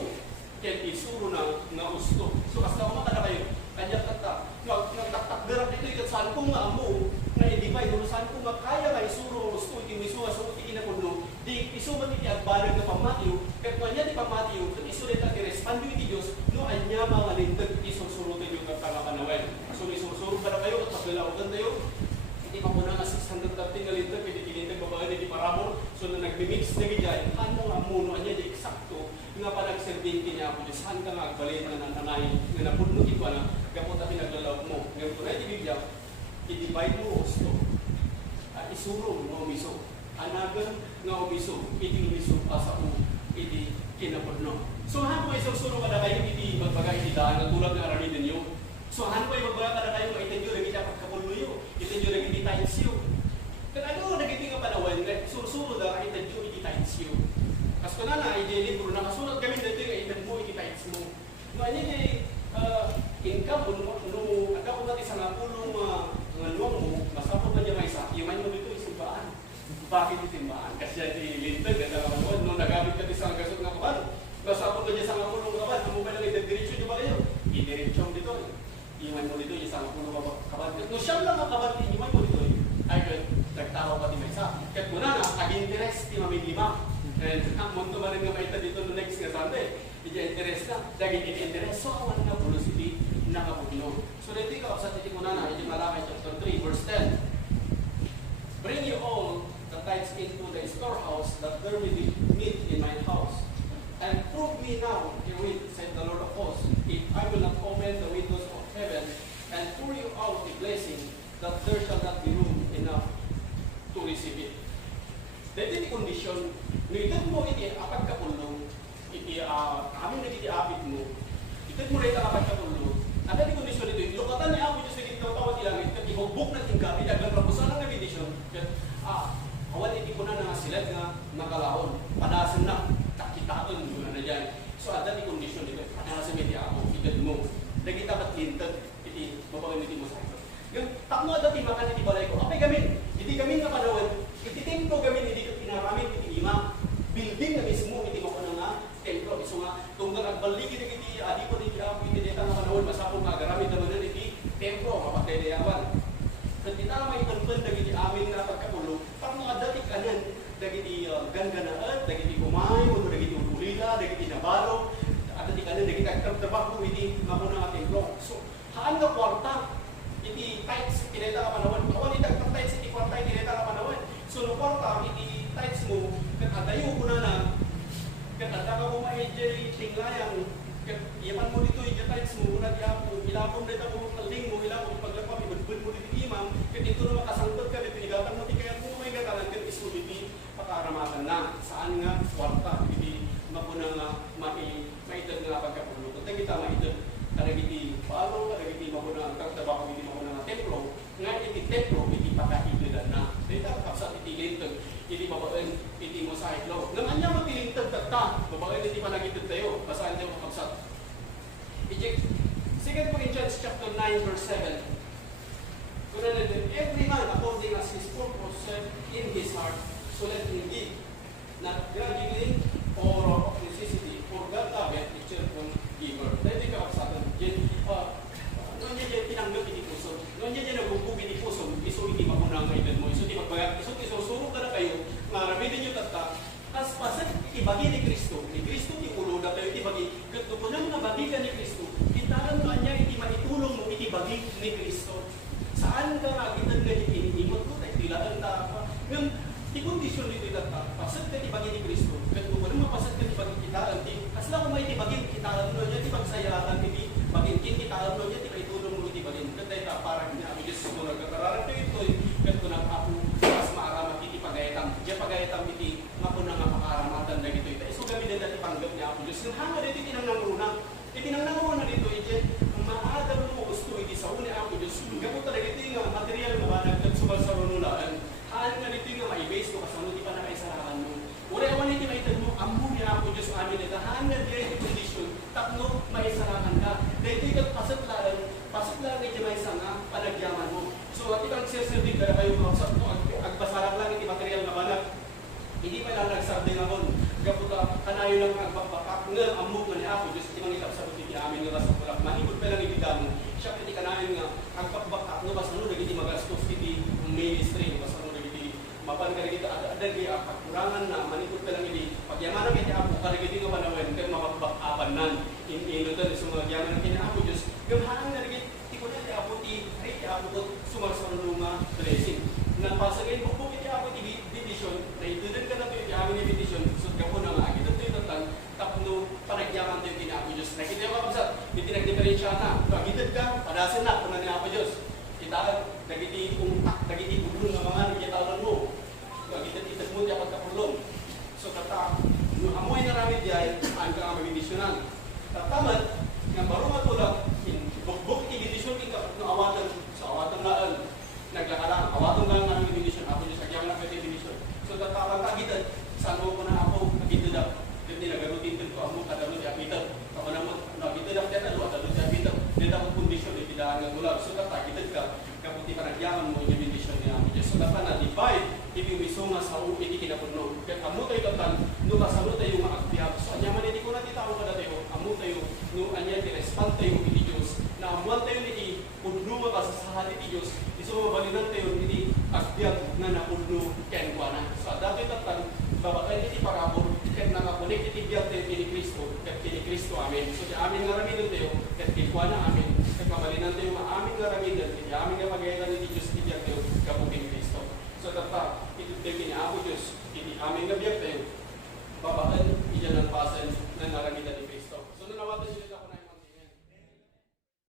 Kaya isuro na gusto. So basta kumata na kayo, kanya kata, nagtaktak-derap dito, ikat saan kong nga amo, na i-divide, kung saan kong nga kaya nga isuro gusto, itumiso asaw, iti kinapuno. Di isuman iti agbalag na pamatiyo, kaya kung niya di pamatiyo, kung isulit ang i-respond iti Diyos, no anya mga lintag isusurutin yung katanga-panawin. So isusuro ba na kayo at maglalawagan tayo? Hindi pa muna nga 630 na lintag, pwede tinintag babae na di paramor, so na nagmimix na gijay, ano nga muno, anya di eksakto, nga pa nagserving niya ako, saan ka nga agbalin na nananayin, nga napunukin ko na, gapot na pinaglalawag mo. Ngayon ko na iti Biblia, i-divide mo gusto, isuro mo miso. Anagan nga umiso, iti umiso sa iti kinapurno. So han ko isusuro kada kayo iti magbaga iti daan na tulad ng aramin ninyo. So han ko magbaga kada kayo itinyo lagi dapat kapuluyo, itinyo lagi iti tainsiyo. Kaya ano nagiti nga panawan, susuro da itinyo iti tainsiyo. Kas ko na iti libro nakasulat kami dito nga itinyo iti tains mo. No anya kay income no aga ko natin sa ngapulong nga luwang mo, masapot na niya may sa iman mo dito isimbaan. Bakit itimbaan? Kasi yan ilintag, nung nagamit ka sa gasot nga kaban, nasapon ka dyan sa ngapulong kaban, ang mobile lang i-diretso nyo ba kayo? I-diretso dito iwan mo dito yung sa ngapulong kaban. Kung siyang lang ang kaban, iwan mo dito ay nagtaraw pa di may isa. Kaya muna na, nag-interest, di mamin lima. And ang mundo ba rin nga maita dito no next nga Sunday, i-interest na, dahil i-interest, so awan nga puno si nakapugno. So dito ka, sa titik muna na, ito Malakay chapter 3, verse 10. Bring you all the tithes into the storehouse, that there may be meat in my house. And prove me now, herewith, said the Lord of hosts, if I will not open the windows of heaven and pour you out a blessing, that there shall not be room enough to receive it. Dito yung kondisyon, ngitan mo iti apat kapulong, iti amin na iti apit mo, itan mo rin apat kapulong, at yung kondisyon dito, lukatan niya ako Diyos na iti tawat ilangit, at ihugbok na tingka, itaglang rapusan ang kondisyon, awan iti ko na nga sila nga nakalahon, padasan na, takitaon mo na dyan. So ada yung kondisyon dito, padasan iti ako, itad mo, lagi tapat lintag, iti mabagan iti mo sa ito. Yung takno dati makan iti balay ko, apay gamin, iti gamin nga panawan, iti templo gamin, iti pinaramin, iti lima, building na mismo, iti mo ko na nga, templo, iso nga, baligi na iti adi ko iti apo iti deta nga panahon masapong nga garamid naman iti templo mapagdadayawan. Ket kita may tanpen dagiti amin nga pagkatulog pag mga datik anan dagiti ganganaan dagiti kumay uno dagiti ulila dagiti nabalo at dagiti kanan dagiti agtrabaho iti mapuna nga templo. So haan nga kwarta iti tights iti deta nga panahon. Awan iti tights iti kwarta iti deta nga panahon. So no kwarta iti tights mo ket adayo ko na ket adda ka mo maijay tinglayang ket yaman mo dito iti tights mo una diapo ilapom deta mo kaling mo ilapom paglapam ibudbud mo dito imam ket ito na makasangtod ka dito igatan mo ti kaya mo may gatalan ket isu iti pakaramatan na saan nga kwarta iti mapuna nga maited nga pagkapulog. Ket kita maited kadagiti paano kadagiti mapuna ang tagtabako iti mapuna nga templo nga iti templo iti pakaidedan na dita kapsat iti lintag iti babaen iti mosaic law ngam anya matilintag tatta babaen iti panagited tayo basahan tayo kapsat iti 2 Corinthians chapter 9 verse 7 kunan natin every man according as his purpose in his heart so let him give not grudgingly or of necessity for God loveth a cheerful giver. Dito ka sa atin jen noon niya tinanggap iti puso noon niya nagubog iti puso iso iti makunang kailan mo iso iti magbayag iso isusuro ka na kayo maramidin nyo tatta as pasan ibagi ni Kristo ti ulo na tayo ibagi kung kunang nabagi ka ni Kristo italan mo niya iti maitulong mo iti bagi ni Kristo saan ka nagitan ka iti inimot ko tayo tilaan ta ng ikondisyon dito tatta pasan ka ibagi ni Kristo kung kunang mapasan ka ibagi kitaan ti asla kung may ibagi kitaan mo niya ipagsayatan iti bagin kitaan mo niya ipaitulong mo iti bagin katay ta parang niya ang Diyos mo nagkakararan to ito kat kunang ako mas maaramat iti pagayatam diya pagayatam iti mapuna nga pakaramatan na dito ito iso gamitin dati panggap niya ako Diyos yung hanga dito itinangnanguna dito iti maadam mo gusto iti sa uni ako Diyos gamo talaga ito yung material mo ba nagsumal sa runulaan haan nga dito yung maibase ko kasano di pa nakaisarahan mo uri awan iti maitan mo ammo niya ako Diyos amin ito haan nga diya iti kondisyon tapno maisarahan ka dito yung pasatlaran iti may nga panagyaman mo so at ikang sirsirdin ka na kayo makasap mo agbasarak lang iti material na banag hindi pa lang nagsardin akon gaputa kanayo lang agbakbakak nga amok nga ni ako Diyos iti mangitap sa iti amin nga sa kulak manibod pa lang ibigamo siya iti kanayo nga agbakbakak no basano dagiti magastos iti ministry basano dagiti mapan ka dagiti adagi pagkurangan na manibod pa lang iti pagyamanan iti ako kadagiti nga panawen ken makagbakapan nan inutan sa mga yaman iti ako Diyos gamhaan na dagiti kuno iti ako ti ako sumarsaron nga blessing na pasagay bukbuk iti ako iti division na itudan ka na ito iti amin iti division so ka po na nga agit ito yung tapno panagyaman ito yung ako Diyos nakita yung kapasat iti nagdiferensya na agitid ka padasin na kung na ni ako Diyos kita dagiti pulong nga mga nagkitawalan mo agitid mo diya pagkapulong so kata amoy na rami diya ang ka mag-divisionan tatamad nga baro matulak bukbuk iti division ika no awatan sa awatan naan naglakalang awatan lang ng division ako Diyos agyaman na pwede division so tatawag kagitan saan mo ko na ako agitid na hindi nagarutin ko amo kadalo di abitan kamana mo nagitid ang deta lo kadalo di abitan deta ko kondisyon iti daan nga gulag so tatagitid ka kaputi panagyaman mo iti division ni ako Diyos so dapat na divide iti misunga sa iti kinapuno ket amo tayo katan no kasano tayo maagbiag so anyaman iti ko na titaw kada tayo amo tayo no anya ti respond tayo iti Diyos na amuan tayo iti pudno makasasahan iti Diyos iso mabalinan tayo iti agbiag na napudno ken kuana so dati tatan babakay iti parabor ket nakakonek iti biag tayo kini Kristo ket kini Kristo amen so di amin nga ramidon tayo ket kini kuana amen ket mabalinan tayo nga amin nga ramidon ket amin nga pagayanan iti Diyos iti biag tayo kapo kini Kristo so tata iti tayo kini ako Diyos iti amin nga biag tayo babakay iyan ang